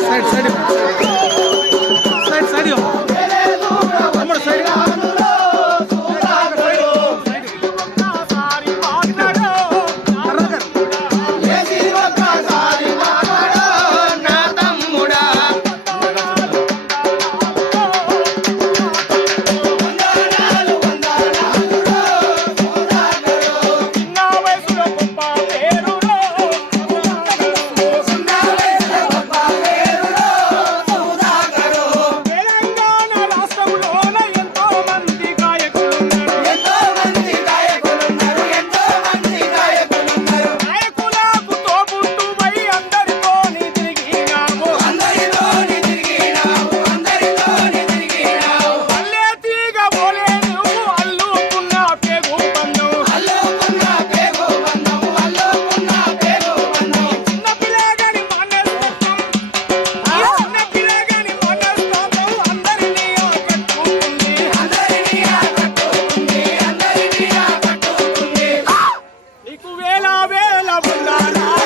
side side వేల వేల ఉందారా